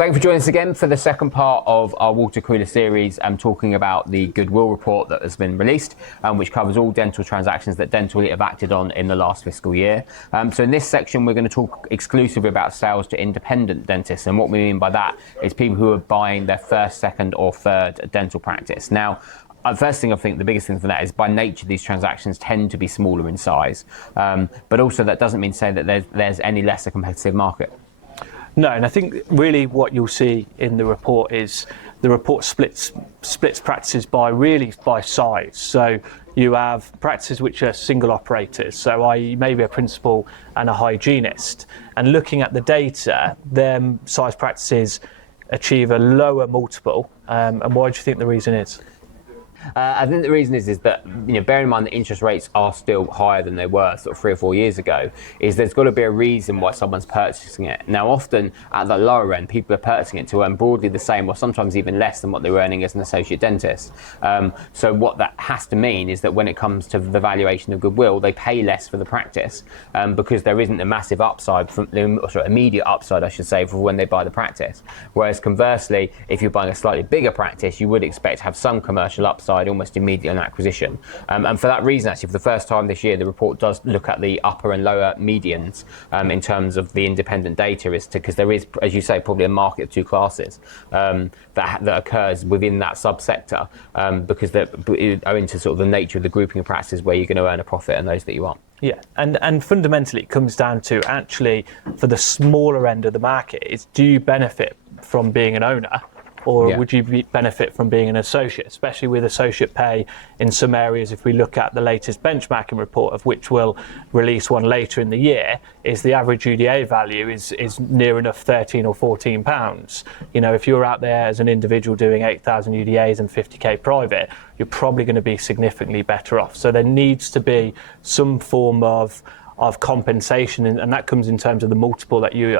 Thank you for joining us again for the second part of our Watercooler series. I'm talking about the Goodwill Report that has been released, which covers all dental transactions that Dental Elite have acted on in the last fiscal year. So in this section, we're going to talk exclusively about sales to independent dentists. And what we mean by that is people who are buying their first, second or third dental practice. Now, first thing I think the biggest thing for that is by nature these transactions tend to be smaller in size, but also that doesn't mean to say that there's any less a competitive market. No, and I think really what you'll see in the report is the report splits practices by size. So you have practices which are single operators, so i.e. maybe a principal and a hygienist. And looking at the data, them size practices achieve a lower multiple. And why do you think the reason is? I think the reason is that, bearing in mind that interest rates are still higher than they were sort of 3 or 4 years ago, is there's got to be a reason why someone's purchasing it. Now, often at the lower end, people are purchasing it to earn broadly the same or sometimes even less than what they were earning as an associate dentist. So what that has to mean is that when it comes to the valuation of Goodwill, they pay less for the practice because there isn't a massive upside, immediate upside, I should say, for when they buy the practice. Whereas conversely, if you're buying a slightly bigger practice, you would expect to have some commercial upside almost immediately on acquisition. And for that reason, actually, for the first time this year, the report does look at the upper and lower medians in terms of the independent data, because there is, as you say, probably a market of two classes that occurs within that subsector because they're owing to sort of the nature of the grouping of practices where you're going to earn a profit and those that you aren't. Yeah, and fundamentally it comes down to actually for the smaller end of the market is, do you benefit from being an owner? Or would you benefit from being an associate, especially with associate pay in some areas? If we look at the latest benchmarking report, of which we'll release one later in the year, is the average UDA value is near enough 13 or 14 pounds. If you're out there as an individual doing 8,000 UDAs and 50k private, you're probably going to be significantly better off. So there needs to be some form of compensation, and that comes in terms of the multiple that you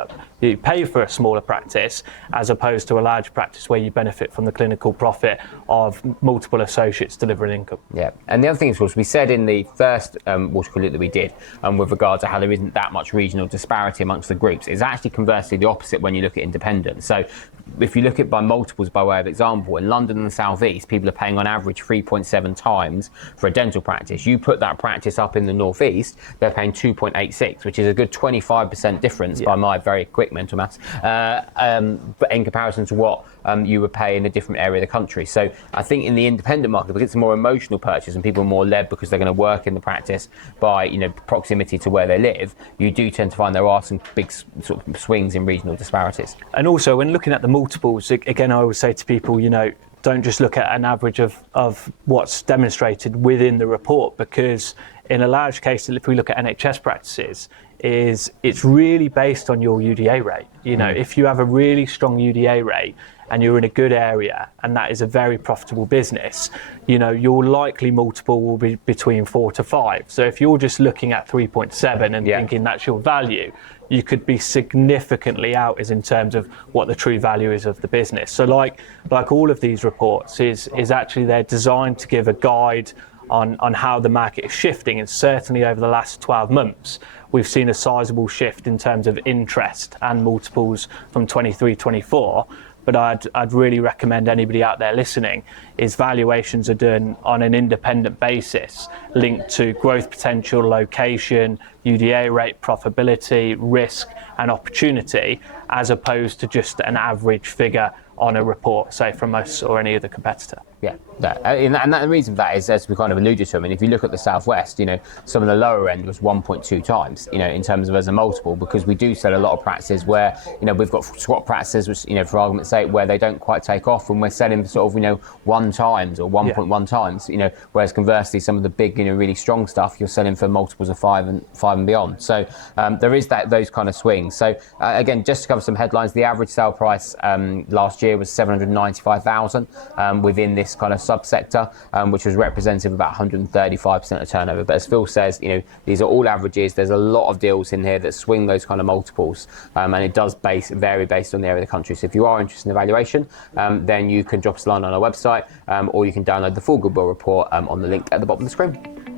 pay for a smaller practice as opposed to a large practice where you benefit from the clinical profit of multiple associates delivering income. Yeah, and the other thing is, of course, we said in the first Watercooler that we did with regard to how there isn't that much regional disparity amongst the groups, it's actually conversely the opposite when you look at independent. So if you look at by multiples by way of example, in London and the South East, people are paying on average 3.7 times for a dental practice. You put that practice up in the North East, they're paying 2.86, which is a good 25% difference by my very quick mental maths, but in comparison to what you would pay in a different area of the country. So I think in the independent market, because it's a more emotional purchase and people are more led because they're going to work in the practice by proximity to where they live, you do tend to find there are some big sort of swings in regional disparities. And also when looking at the multiples, again, I always say to people, don't just look at an average of what's demonstrated within the report, because in a large case, if we look at NHS practices, it's really based on your UDA rate. If you have a really strong UDA rate and you're in a good area and that is a very profitable business, your likely multiple will be between 4 to 5. So if you're just looking at 3.7 and thinking that's your value, you could be significantly out as in terms of what the true value is of the business. So like all of these reports is actually they're designed to give a guide on how the market is shifting, and certainly over the last 12 months we've seen a sizable shift in terms of interest and multiples from 23-24. But I'd really recommend anybody out there listening is valuations are done on an independent basis, linked to growth potential, location, UDA rate, profitability, risk and opportunity, as opposed to just an average figure on a report, say from us or any other competitor. Yeah, and the reason for that is, as we kind of alluded to, if you look at the Southwest, some of the lower end was 1.2 times, in terms of as a multiple, because we do sell a lot of practices where, we've got squat practices, which, for argument's sake, where they don't quite take off, and we're selling sort of, 1 times or 1.1 times, whereas conversely, some of the big, really strong stuff, you're selling for multiples of 5 and beyond. So there is those kind of swings. So again, just to cover some headlines, the average sale price last year was 795,000 within this kind of subsector, which was representative of about 135% of turnover. But as Phil says, these are all averages. There's a lot of deals in here that swing those kind of multiples, and it does vary based on the area of the country. So if you are interested in evaluation, then you can drop us a line on our website, or you can download the full Goodwill Report on the link at the bottom of the screen.